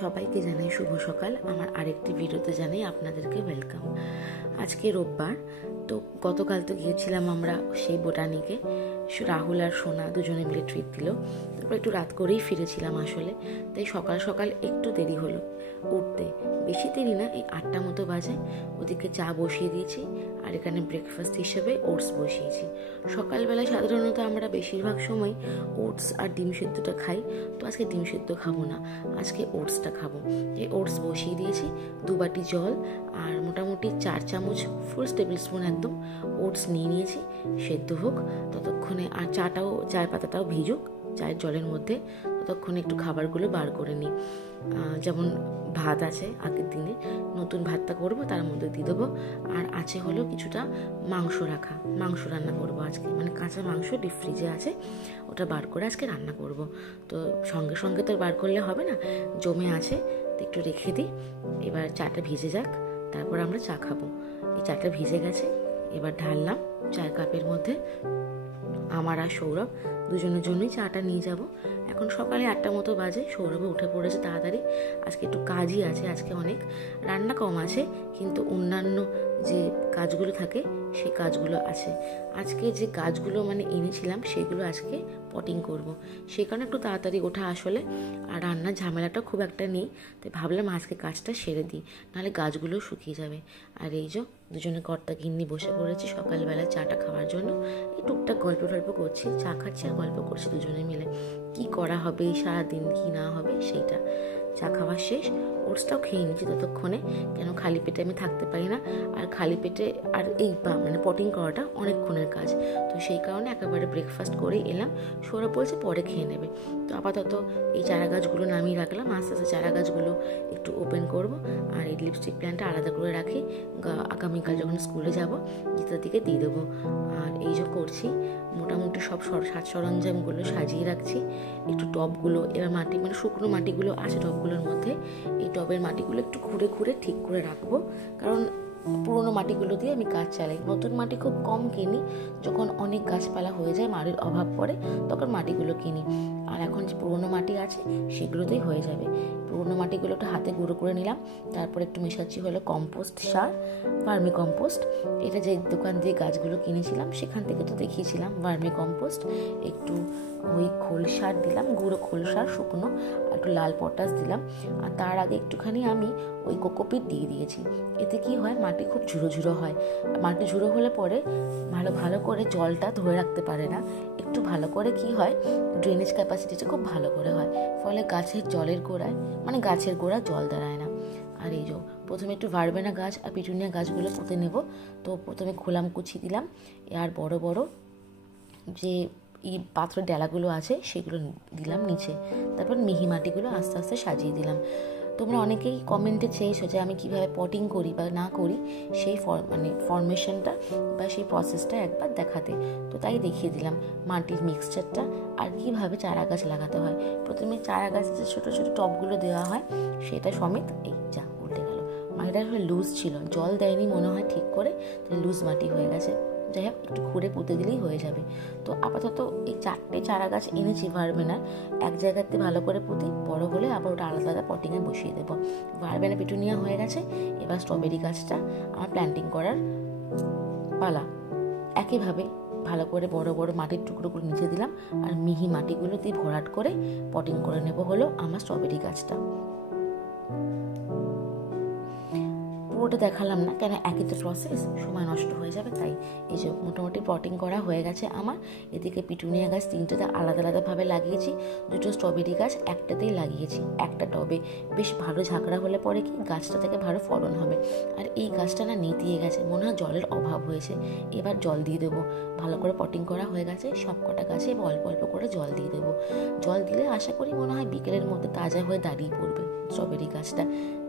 সবাইকে জানাই শুভ সকাল। আমার আরেকটি ভিডিওতে জানাই আপনাদেরকে ওয়েলকাম। আজকে রোববার, তো গতকাল তো গিয়েছিলাম আমরা সেই বোটানিকে। রাহুল আর সোনা দুজনে মিলে ট্রিট দিল। তারপর একটু রাত করেই ফিরেছিলাম আসলে, তাই সকাল সকাল একটু দেরি হলো উঠতে। বেশি দেরি না, এই 8টা মতো বাজে। ওদিকে চা বসিয়ে দিয়েছি আর এখানে ব্রেকফাস্ট হিসেবে ওটস বসিয়েছি। সকালবেলায় সাধারণত আমরা বেশিরভাগ সময় ওটস আর ডিম সেদ্ধটা খাই, তো আজকে ডিম সেদ্ধ খাবো না, আজকে ওটসটা খাবো। এই ওটস বসিয়ে দিয়েছি, 2 বাটি জল আর মোটামুটি 4 চামচ ফুল টেবিল স্পুন একদম ওটস নিয়ে নিয়েছি। সেদ্ধ হোক ততক্ষণে, আর চায়ের পাতাটাও ভিজুক চায়ের জলের মধ্যে, ততক্ষণে একটু খাবারগুলো বার করে নিই। যেমন ভাত আছে আগের দিনে, নতুন ভাতটা করব, তার মধ্যে দিয়ে দেবো। আর আছে হলো কিছুটা মাংস রাখা, মাংস রান্না করব আজকে, মানে কাঁচা মাংস ডিপ ফ্রিজে আছে, ওটা বার করে আজকে রান্না করব। তো সঙ্গে সঙ্গে তো বার করলে হবে না, জমে আছে, তো একটু রেখে দিই। এবার চাটা ভিজে যাক, তারপর আমরা চা খাবো। এই চাটা ভিজে গেছে, এবার ঢাললাম চায়ের কাপের মধ্যে। আমার আর সৌরভ দুজনের জন্যই চাটা নিয়ে যাব। এখন সকালে 8টা মতো বাজে, সৌরভও উঠে পড়েছে তাড়াতাড়ি। আজকে একটু কাজই আছে, আজকে অনেক রান্না কম আছে, কিন্তু অন্যান্য যে কাজগুলো থাকে সেই কাজগুলো আছে। আজকে যে গাছগুলো মানে এনেছিলাম সেগুলো আজকে পটিং করব, সেই কারণে একটু তাড়াতাড়ি ওঠা আসলে। আর রান্নার ঝামেলাটা খুব একটা নেই, তাই ভাবলাম আজকে কাজটা সেরে দিই, নাহলে গাছগুলো শুকিয়ে যাবে। আর এই যে দুজনে কর্তা গিন্নি বসে পড়েছি সকালবেলা চাটা খাওয়ার জন্য। এই টুকটাক গল্প করছি, চা খাচ্ছি আর গল্প করছি দুজনে মিলে, কি করা হবে সারাদিন, কি না হবে সেইটা। চা খাওয়া শেষ, ওটসটাও খেয়ে নিচ্ছি ততক্ষণে, কেন খালি পেটে আমি থাকতে পারি না। আর খালি পেটে আর এই মানে পটিং করাটা অনেকক্ষণের কাজ, তো সেই কারণে একেবারে ব্রেকফাস্ট করে এলাম। সৌরভ বলছে পরে খেয়ে নেবে, তো আপাতত এই চারা গাছগুলো নামিয়ে রাখলাম। আস্তে আস্তে চারা গাছগুলো একটু ওপেন করব। আর এই লিপস্টিক প্ল্যান্টটা আলাদা করে রাখি, আগামীকাল যখন স্কুলে যাব গীতার দিকে দিয়ে দেবো। আর এই যে করছি, মোটামুটি সব সাজ সরঞ্জামগুলো সাজিয়ে রাখছি। একটু টবগুলো এবার মাটি, মানে শুকনো মাটিগুলো আছে টবগুলোর মধ্যে, এই টবের মাটিগুলো একটু খুঁড়ে ঠিক করে রাখবো, কারণ পুরোনো মাটিগুলো দিয়ে আমি কাজ চালাই। নতুন মাটি খুব কম কিনি, যখন অনেক গাছপালা হয়ে যায়, মাটির অভাব পড়ে, তখন মাটিগুলো কিনি। আর এখন যে পুরোনো মাটি আছে সেগুলোতেই হয়ে যাবে। পুরোনো মাটিগুলো একটু হাতে গুঁড়ো করে নিলাম, তারপর একটু মেশাচ্ছি হলো কম্পোস্ট সার, ভার্মি কম্পোস্ট। এটা যে দোকান দিয়ে গাছগুলো কিনেছিলাম সেখান থেকে তো দেখিয়েছিলাম, ভার্মি কম্পোস্ট। একটু ওই খোল সার দিলাম, গুঁড়ো খোল সার শুকনো, আর একটু লাল পটাশ দিলাম। আর তার আগে একটুখানি আমি ওই কোকোপিট দিয়ে দিয়েছি। এতে কি হয়, মাটি খুব ঝুড়ো হয়। মাটি ঝুড়ো হলে পরে ভালো করে জলটা ধরে রাখতে পারে না। একটু ভালো করে কি হয়, ড্রেনেজ ক্যাপাসিটিটা খুব ভালো করে হয়, ফলে গাছের জলের গোড়ায়, মানে গাছের গোড়া জল দাঁড়ায় না। আর এই যে প্রথমে একটু ভার্বেনা গাছ আর পিটুনিয়া গাছগুলো পুঁতে নেব। তো প্রথমে খোলাম কুচি দিলাম, আর বড় বড় যে এই পাথরের ডেলাগুলো আছে সেগুলো দিলাম নিচে। তারপর মিহি মাটিগুলো আস্তে আস্তে সাজিয়ে দিলাম। তোমরা অনেকেই কমেন্টে চেয়েছো যে আমি কিভাবে পটিং করি বা না করি, সেই ফরমেশনটা বা সেই প্রসেসটা একবার দেখাতে, তো তাই দেখিয়ে দিলাম মাটির মিক্সচারটা আর কিভাবে চারা গাছ লাগাতে হয়। প্রথমে চারা গাছের যে ছোটো ছোটো টবগুলো দেওয়া হয় সেটা সমেত, এই যা উল্টে গেল, মাটিটা লুজ ছিল, জল দেয়নি মনে হয় ঠিক করে, তাই লুজ মাটি হয়ে গেছে। যাই হোক, একটু খুঁড়ে পুঁতে দিলেই হয়ে যাবে। তো আপাতত এই 4টে চারা গাছ এনেছি ভার্বেনার, এক জায়গাতে ভালো করে পুঁতি, বড় হলে আবার ওটা আলাদা পটিংয়ে বসিয়ে দেবো। ভার্বেনা পিটুনিয়া হয়ে গেছে, এবার স্ট্রবেরি গাছটা আমার প্ল্যান্টিং করার পালা। একইভাবে ভালো করে বড় বড় মাটির টুকরোগুলো নিচে দিলাম, আর মিহি মাটিগুলো দিয়ে ভরাট করে পটিং করে নেব হলো আমার স্ট্রবেরি গাছটা। পুরোটা দেখালাম না, কেন একই তো প্রসেস, সময় নষ্ট হয়ে যাবে, তাই। এই যে মোটামুটি পটিং করা হয়ে গেছে আমার। এদিকে পিটুনিয়া গাছ 3টেতে আলাদাভাবে লাগিয়েছি, 2টো স্ট্রবেরি গাছ একটাতেই লাগিয়েছি, একটা টবে। বেশ ভালো ঝাঁকড়া হলে পরে কি গাছটা থেকে ভালো ফলন হবে। আর এই গাছটা না নেতিয়ে গেছে, মনে হয় জলের অভাব হয়েছে, এবার জল দিয়ে দেবো। ভালো করে পটিং করা হয়ে গেছে সব কটা গাছে, এবার অল্প অল্প করে জল দিয়ে দেবো। জল দিলে আশা করি মনে হয় বিকেলের মধ্যে তাজা হয়ে দাঁড়িয়ে পড়বে স্ট্রবেরি গাছটা।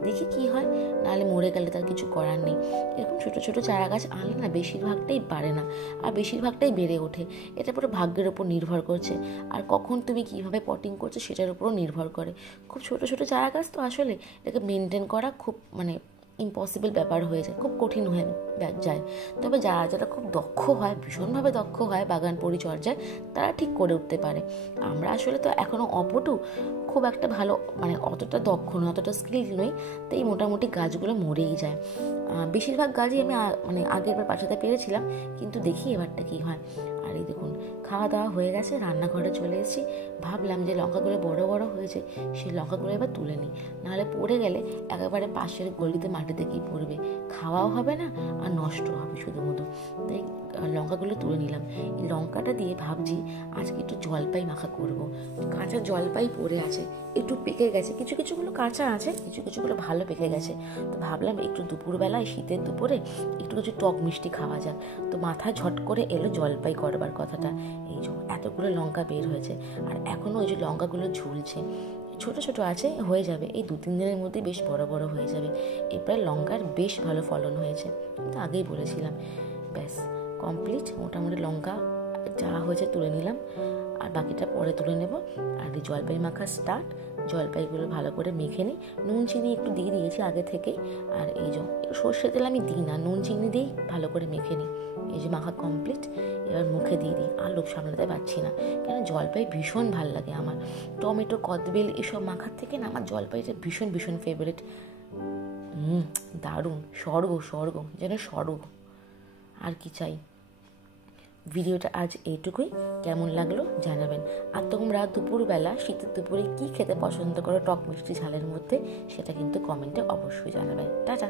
দেখি কি হয়, নাহলে মরে গেলে তার কিছু করার নেই। এরকম ছোটো ছোটো চারা গাছ আনলে না বেশিরভাগটাই পারে না, আর বেশিরভাগটাই বেড়ে ওঠে। এটা পুরো ভাগ্যের ওপর নির্ভর করছে, আর কখন তুমি কীভাবে পটিং করছো সেটার উপরও নির্ভর করে। খুব ছোটো ছোটো চারা গাছ তো আসলে এটাকে মেনটেন করা খুব ইম্পসিবল ব্যাপার হয়ে যায়, খুব কঠিন হয়ে যায়। তবে যারা যারা খুব দক্ষ হয়, ভীষণভাবে দক্ষ হয় বাগান পরিচর্যায়, তারা ঠিক করে উঠতে পারে। আমরা আসলে তো এখনও অপটু, খুব একটা ভালো মানে অতটা দক্ষ নয়, অতটা স্কিল নই, তাই মোটামুটি গাছগুলো মরেই যায়। বেশিরভাগ গাছই আমি মানে আগের বার বাঁচাতে পেরেছিলাম, কিন্তু দেখি এবারটা কী হয়। আর এই দেখুন, খাওয়া দাওয়া হয়ে গেছে, রান্নাঘরে চলে এসেছি। ভাবলাম যে লঙ্কাগুলো বড় বড় হয়েছে, সেই লঙ্কাগুলো এবার তুলে নিই, নাহলে পড়ে গেলে একেবারে পাশের গলিতে মাটিতে গিয়ে পড়বে, খাওয়াও হবে না আর নষ্ট হবে শুধুমুধু। তাই লঙ্কাগুলো তুলে নিলাম। এই লঙ্কাটা দিয়ে ভাবছি আজকে একটু জলপাই মাখা করব। কাঁচা জলপাই পড়ে আছে, একটু পেকে গেছে, কিছু কিছুগুলো কাঁচা আছে, কিছু কিছুগুলো ভালো পেকে গেছে। তো ভাবলাম একটু দুপুরবেলায়, শীতের দুপুরে একটু কিছু টক মিষ্টি খাওয়া যাক। তো মাথায় ঝট করে এলো জলপাই করবার কথাটা। এই যে এতগুলো লঙ্কা বের হয়েছে, আর এখনও ওই যে লঙ্কাগুলো ঝুলছে, ছোট ছোট আছে, হয়ে যাবে এই 2-3 দিনের মধ্যে, বেশ বড় বড় হয়ে যাবে। এরপরে লঙ্কার বেশ ভালো ফলন হয়েছে, তো আগেই বলেছিলাম। ব্যাস কমপ্লিট, মোটামুটি লঙ্কা যা হয়েছে তুলে নিলাম, আর বাকিটা পরে তুলে নেব। আর এই জলপাই মাখা স্টার্ট। জলপাইগুলো ভালো করে মেখে নিই, নুন চিনি একটু দিয়ে দিয়েছি আগে থেকেই। আর এই যে সর্ষে তেল আমি দিই না, নুন চিনি দিয়েই ভালো করে মেখে নিই। এই যে মাখা কমপ্লিট, এবার মুখে দিয়ে দিই। আর লোভ সামলাতে পারছি না, কেন জলপাই ভীষণ ভাল লাগে আমার। টমেটো, কদবেল এসব মাখার থেকে না আমার জলপাইটা ভীষণ ভীষণ ফেভারিট। দারুণ, স্বর্গ স্বর্গ, যেন স্বর্গ। আর কি চাই। ভিডিওটা আজ এইটুকুই, কেমন লাগলো জানাবেন। আর তোমরা দুপুরবেলা, শীতের দুপুরে কী খেতে পছন্দ করো টক মিষ্টি ঝালের মধ্যে, সেটা কিন্তু কমেন্টে অবশ্যই জানাবেন। টাটা।